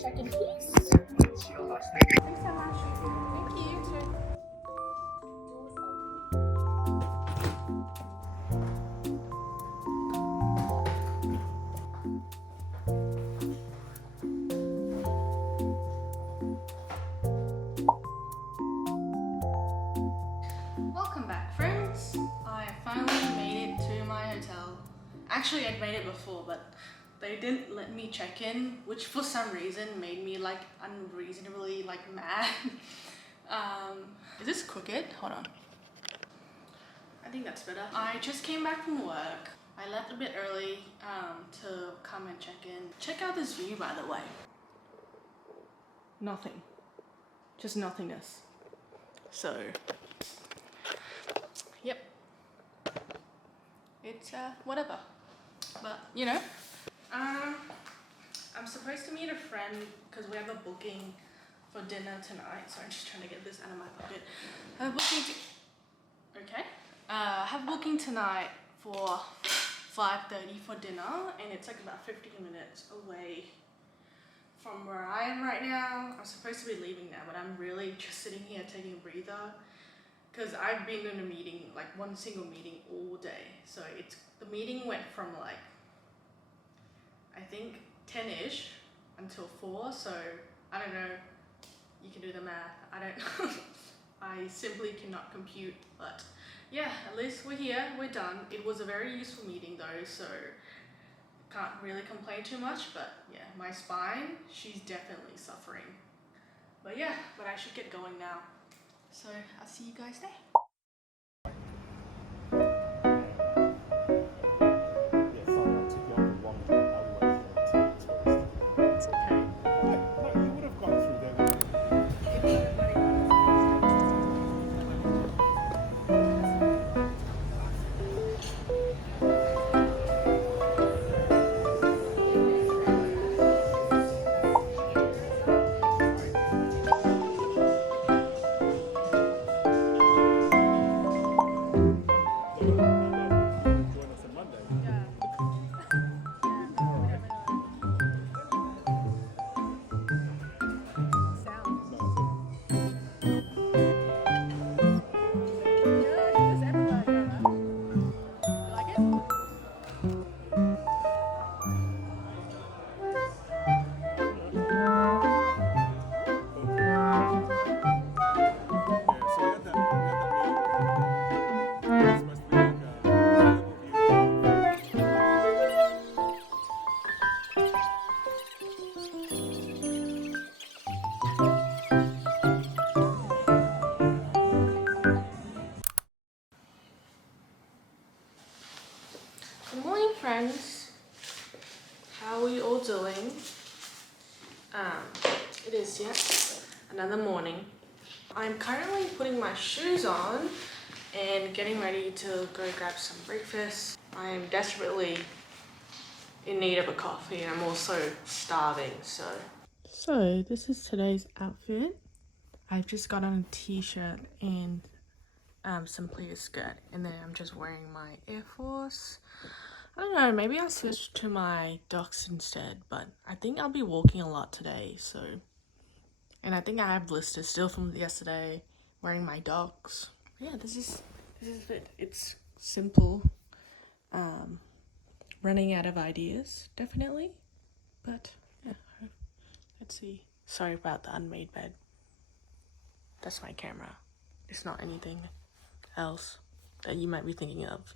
Check-in, please. Thanks so much. Thank you. Welcome back, friends. I finally made it to my hotel. Actually, I'd made it before, but they didn't let me check in, which for some reason made me like unreasonably like mad. Is this crooked? Hold on. I think that's better. I just came back from work. I left a bit early to come and check in. Check out this view, by the way. Nothing. Just nothingness. So, yep. It's whatever. But, you know. I'm supposed to meet a friend because we have a booking for dinner tonight, so I'm just trying to get this out of my pocket. I have a booking tonight for 5:30 for dinner, and it's like about 15 minutes away from where I am right now. I'm supposed to be leaving now, but I'm really just sitting here taking a breather because I've been in a meeting, like one single meeting all day. So the meeting went from like I think 10-ish until 4, so I don't know, you can do the math, I don't I simply cannot compute, but yeah, at least we're here, we're done. It was a very useful meeting though, so can't really complain too much, but yeah, my spine, she's definitely suffering. But yeah, but I should get going now. So I'll see you guys there. Good morning, friends. How are we all doing? It is yet another morning. I'm currently putting my shoes on and getting ready to go grab some breakfast. I am desperately in need of a coffee and I'm also starving, so So this is today's outfit. I've just got on a t-shirt and some pleated skirt, and then I'm just wearing my Air Force. I don't know, maybe I'll switch to my docs instead, but I think I'll be walking a lot today, so. And I think I have blisters still from yesterday, wearing my docs. Yeah, this is it. It's simple. Running out of ideas, definitely. But yeah, let's see. Sorry about the unmade bed. That's my camera. It's not anything else that you might be thinking of.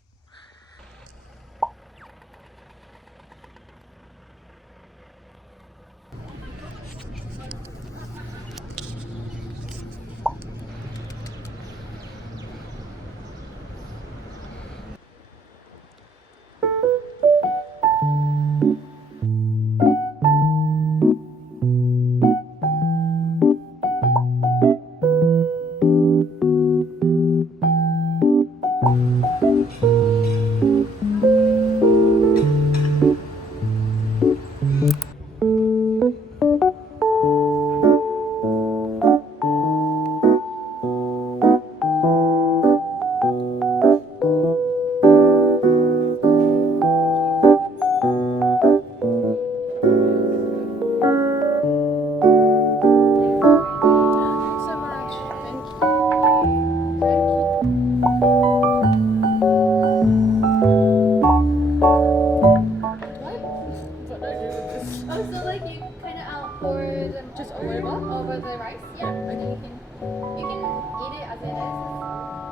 Over the rice, yeah. And then you can eat it as it is.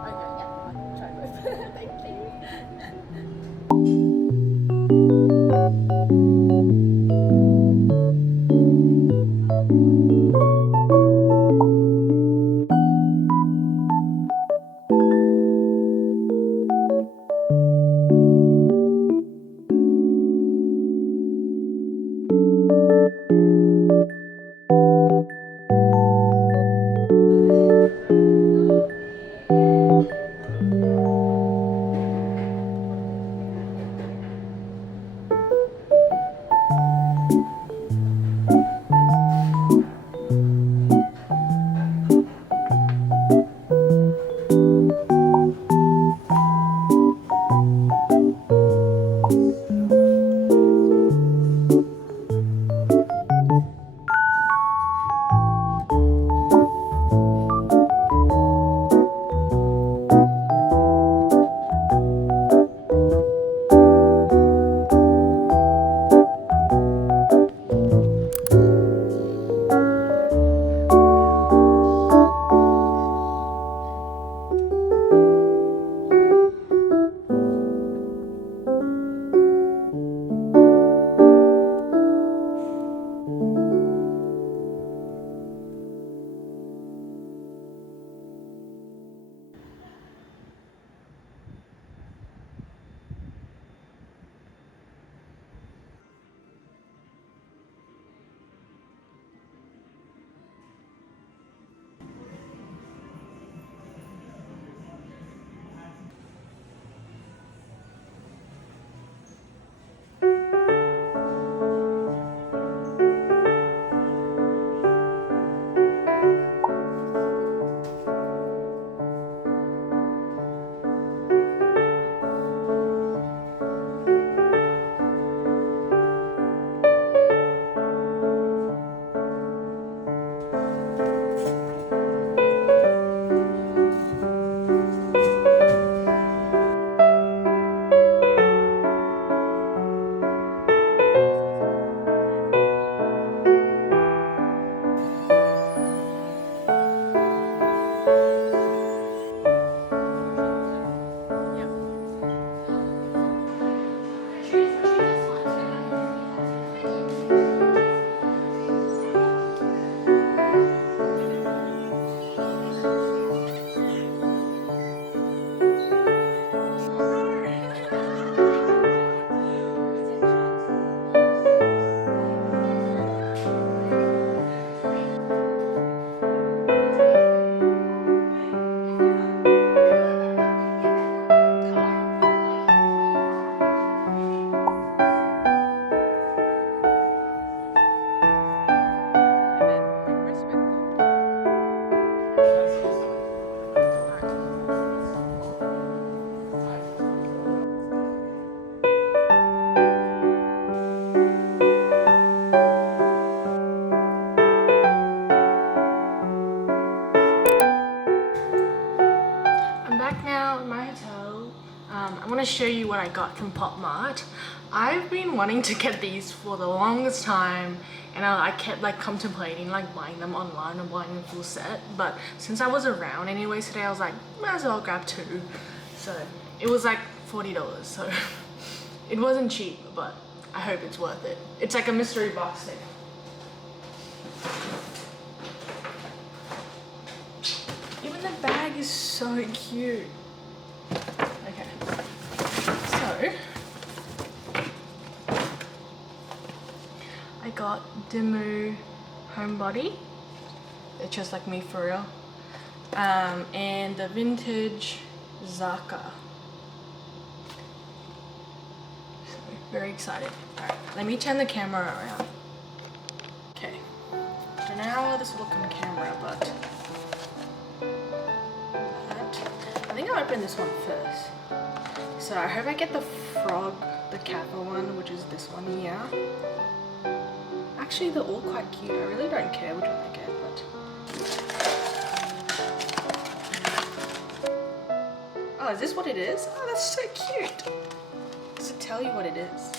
Okay. Yeah. Try both. Thank want to show you what I got from POPMART. I've been wanting to get these for the longest time, and I kept like contemplating like buying them online or buying a full set, but since I was around anyways today, I was like, might as well grab 2. So it was like $40, so it wasn't cheap, but I hope it's worth it. It's like a mystery box thing. Even the bag is so cute. Okay, so I got Dimoo homebody. It's just like me for real. And the vintage Zaka. So very excited. Alright, let me turn the camera around. Okay. Don't know how this will look on camera, but I think I'll open this one first. So I hope I get the frog, the Kappa one, which is this one here. Actually, they're all quite cute. I really don't care which one I get, but... Oh, is this what it is? Oh, that's so cute. Does it tell you what it is?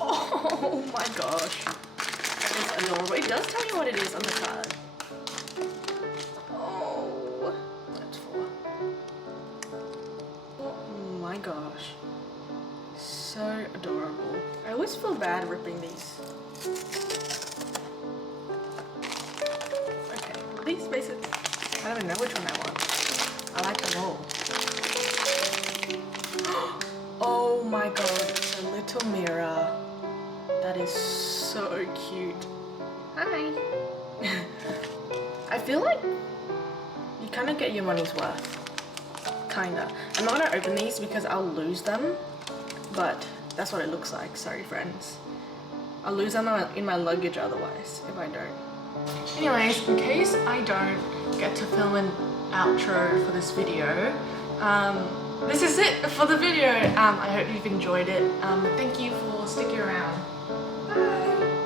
Oh my gosh. It's adorable. It does tell you what it is on the card. Oh, that's for. Oh my gosh. So adorable. I always feel bad ripping these. Okay, well, these basically, I don't even know which one I want. I like them all. Oh my god, a little mirror. That is so cute. Hi. I feel like you kind of get your money's worth. Kinda. I'm not gonna open these because I'll lose them, but that's what it looks like. Sorry, friends. I'll lose them in my luggage otherwise if I don't. Anyways, in case I don't get to film an outro for this video, this is it for the video. I hope you've enjoyed it. Thank you for sticking around. Bye.